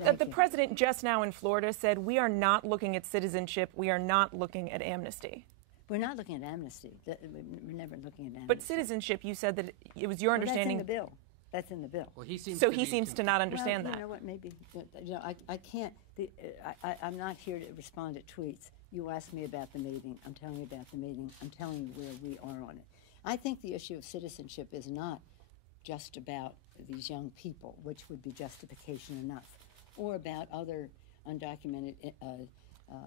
The president just now in Florida said, we are not looking at citizenship. We are not looking at amnesty. We're not looking at amnesty. We're never looking at amnesty. But citizenship, you said that it was your understanding. That's in the bill. That's in the bill. Well, he seems to not understand that. You know what? Maybe I can't. I'm not here to respond to tweets. You asked me about the meeting. I'm telling you about the meeting. I'm telling you where we are on it. I think the issue of citizenship is not just about these young people, which would be justification enough, or about other undocumented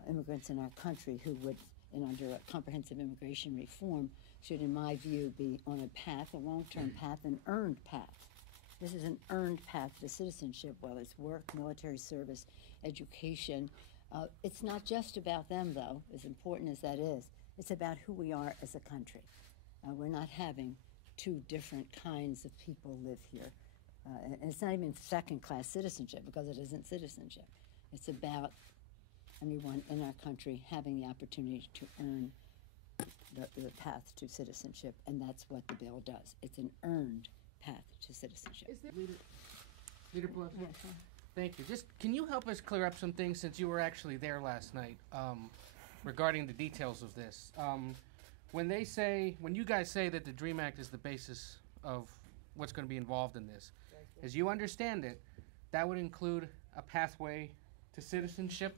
immigrants in our country who would, under a comprehensive immigration reform, should, in my view, be on a path, a long-term path, an earned path. This is an earned path to citizenship, whether it's work, military service, education. It's not just about them, though, as important as that is. It's about who we are as a country. We're not having two different kinds of people live here. And it's not even second-class citizenship, because it isn't citizenship. It's about anyone in our country having the opportunity to earn the path to citizenship, and that's what the bill does. It's an earned path to citizenship. Leader Pelosi? Yes, sir. Thank you. Just can you help us clear up some things, since you were actually there last night, regarding the details of this? When you guys say that the DREAM Act is the basis of what's going to be involved in this, as you understand it, that would include a pathway to citizenship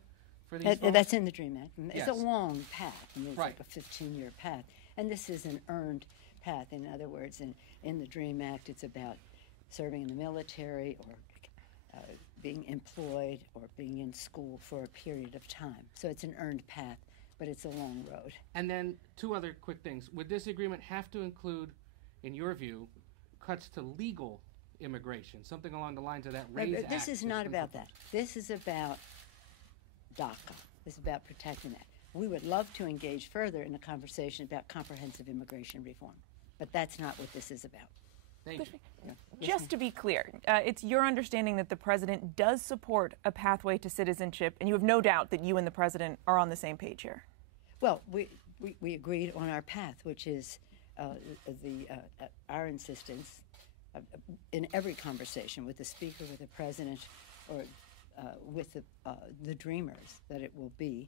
for these folks? That's in the DREAM Act. Yes. It's a long path. I mean, it's right. like a 15-year path. And this is an earned path. In other words, in the DREAM Act, it's about serving in the military or being employed or being in school for a period of time. So it's an earned path, but it's a long road. And then two other quick things. Would this agreement have to include, in your view, cuts to legal immigration, something along the lines of that RAISE Act? This is not about that. This is about DACA. This is about protecting that. We would love to engage further in a conversation about comprehensive immigration reform, but that's not what this is about. Thank you. Just to be clear, it's your understanding that the president does support a pathway to citizenship, and you have no doubt that you and the president are on the same page here. Well, we agreed on our path, which is our insistence in every conversation with the Speaker, with the President, or with the Dreamers, that it will be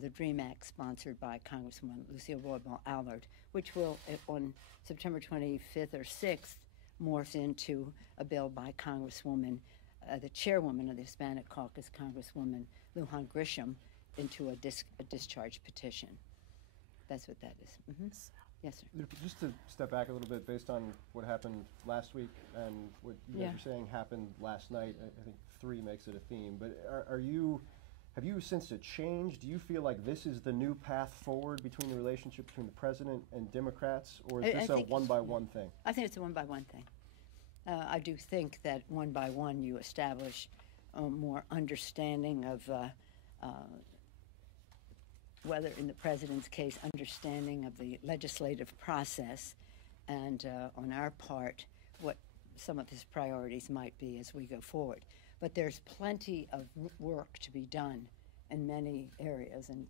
the DREAM Act sponsored by Congresswoman Lucille Roybal Allard, which will, on September 25th or 6th, morph into a bill by Congresswoman, the chairwoman of the Hispanic Caucus, Congresswoman Lujan Grisham, into a discharge petition. That's what that is. Mm-hmm. Yes, sir. Just to step back a little bit, based on what happened last week and what you guys are saying happened last night, I think 3 makes it a theme. But have you sensed a change? Do you feel like this is the new path forward between the relationship between the president and Democrats, or is this a one-by-one thing? I think it's a one-by-one thing. I do think that one by one you establish more understanding of whether, in the president's case, understanding of the legislative process, and on our part, what some of his priorities might be as we go forward. But there's plenty of work to be done in many areas, and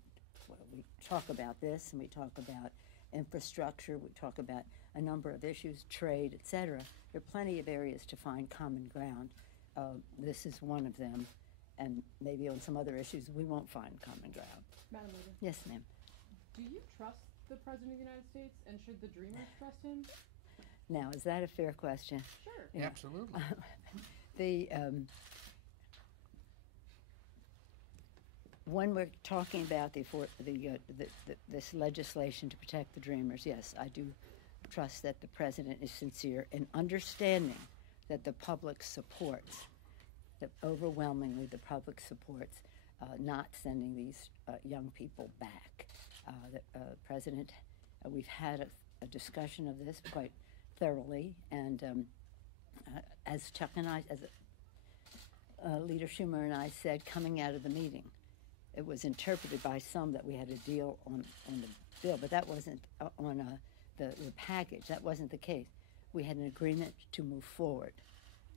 we talk about this, and we talk about infrastructure, we talk about a number of issues, trade, et cetera. There are plenty of areas to find common ground. This is one of them, and maybe on some other issues we won't find common ground. Madam Leader. Yes, ma'am. Do you trust the President of the United States, and should the Dreamers trust him? Now, is that a fair question? Sure. Yeah. Absolutely. When we're talking about this legislation to protect the Dreamers, yes, I do trust that the President is sincere in understanding that the public supports, that overwhelmingly the public supports not sending these young people back. The President, we've had a discussion of this quite thoroughly, and as Chuck and I, as Leader Schumer and I said coming out of the meeting, it was interpreted by some that we had a deal on the bill, but that wasn't on the package. That wasn't the case. We had an agreement to move forward,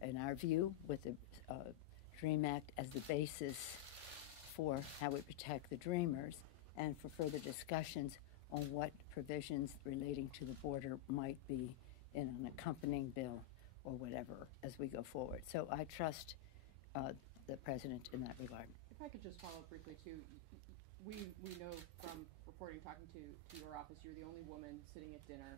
in our view, with the DREAM Act as the basis for how we protect the Dreamers, and for further discussions on what provisions relating to the border might be in an accompanying bill or whatever as we go forward. So I trust the president in that regard. If I could just follow up briefly too, we know from reporting, talking to your office, you're the only woman sitting at dinner.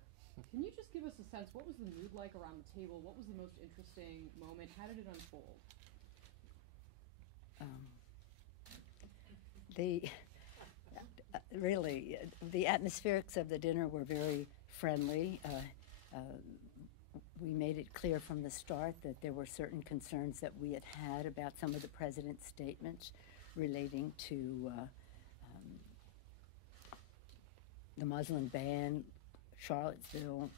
Can you just give us a sense, what was the mood like around the table? What was the most interesting moment? How did it unfold? Really, the atmospherics of the dinner were very friendly. We made it clear from the start that there were certain concerns that we had about some of the president's statements relating to the Muslim ban, Charlottesville,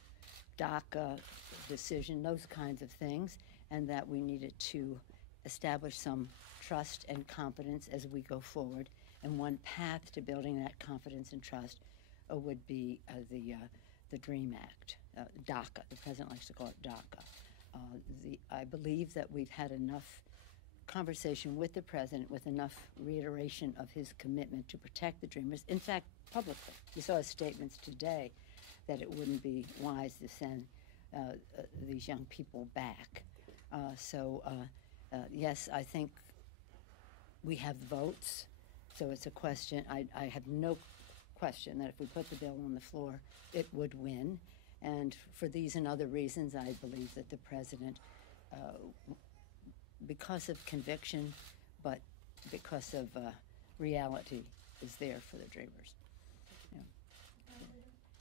DACA decision, those kinds of things, and that we needed to establish some trust and confidence as we go forward. And one path to building that confidence and trust would be the DREAM Act, DACA. The president likes to call it DACA. I believe that we've had enough conversation with the president, with enough reiteration of his commitment to protect the Dreamers. In fact, publicly, you saw his statements today that it wouldn't be wise to send these young people back. Yes, I think we have votes, so it's a question. I have no question that if we put the bill on the floor, it would win. And for these and other reasons, I believe that the president, because of conviction, but because of reality, is there for the Dreamers. Yeah.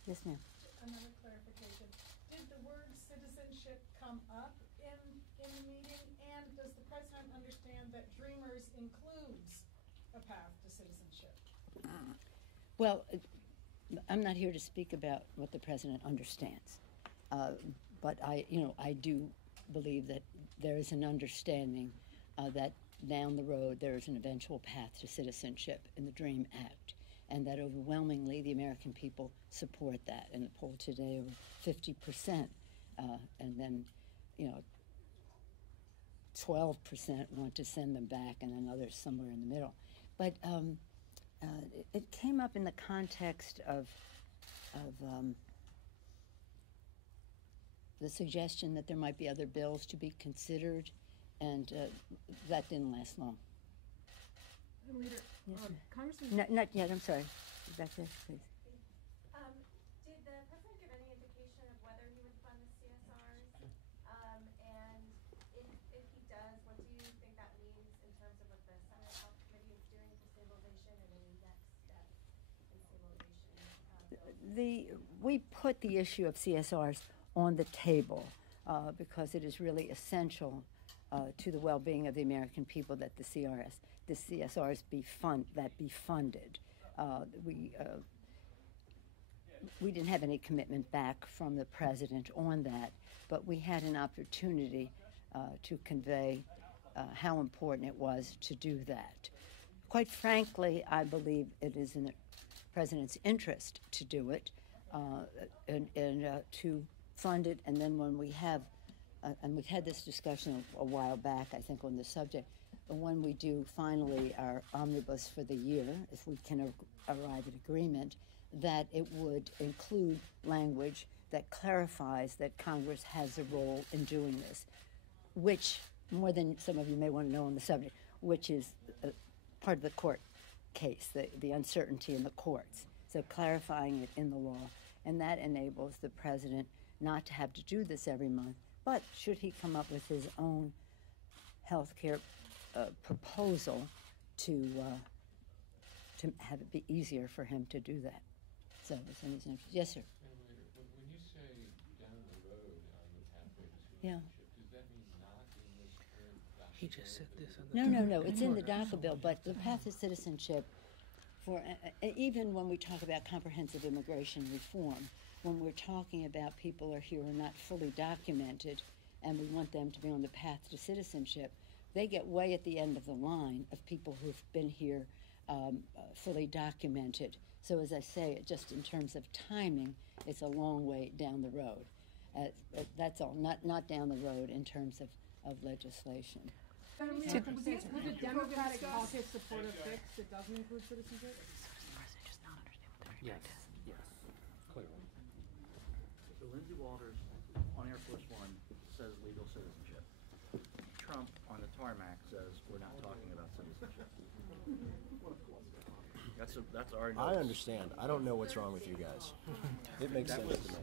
Yes, ma'am. Another clarification. Did the word citizenship come up in the meeting? And does the president understand that Dreamers includes a path to citizenship? Well, I'm not here to speak about what the president understands, but I do believe that there is an understanding that down the road there is an eventual path to citizenship in the DREAM Act, and that overwhelmingly the American people support that. In the poll today, over 50%, and then 12% want to send them back, and then others somewhere in the middle. But it came up in the context of the suggestion that there might be other bills to be considered, and that didn't last long. Leader, Yes, Congressman. Not yet. I'm sorry. Back there, please. Did the president give any indication of whether he would fund the CSRs? And if he does, what do you think that means in terms of what the Senate Health Committee is doing for stabilization and any next steps in stabilization? We put the issue of CSRs on the table because it is really essential to the well-being of the American people that the CSRs be funded. We didn't have any commitment back from the president on that, but we had an opportunity to convey how important it was to do that. Quite frankly, I believe it is in the president's interest to do it and to fund it, and then when we have, and we've had this discussion a while back, I think, on the subject, when we do finally our omnibus for the year, if we can arrive at agreement, that it would include language that clarifies that Congress has a role in doing this, which, more than some of you may want to know on the subject, which is part of the court case, the uncertainty in the courts. So clarifying it in the law, and that enables the president not to have to do this every month, but should he come up with his own health care proposal to have it be easier for him to do that. So, yes, sir. When you say down the road on the pathway to Yeah. citizenship, does that mean not in this current document? He just said this on the No, it's in the DACA bill, but the path to citizenship, for even when we talk about comprehensive immigration reform, when we're talking about people who are here and not fully documented, and we want them to be on the path to citizenship, they get way at the end of the line of people who've been here fully documented. So as I say, just in terms of timing, it's a long way down the road. That's all, not down the road in terms of legislation. Would the Democratic caucus support a fix that doesn't include citizenship? Yes, clearly. So Lindsey Walters on Air Force One says legal citizenship. Trump on the tarmac says we're not talking about citizenship. That's our notes. I understand. I don't know what's wrong with you guys. It makes sense to me.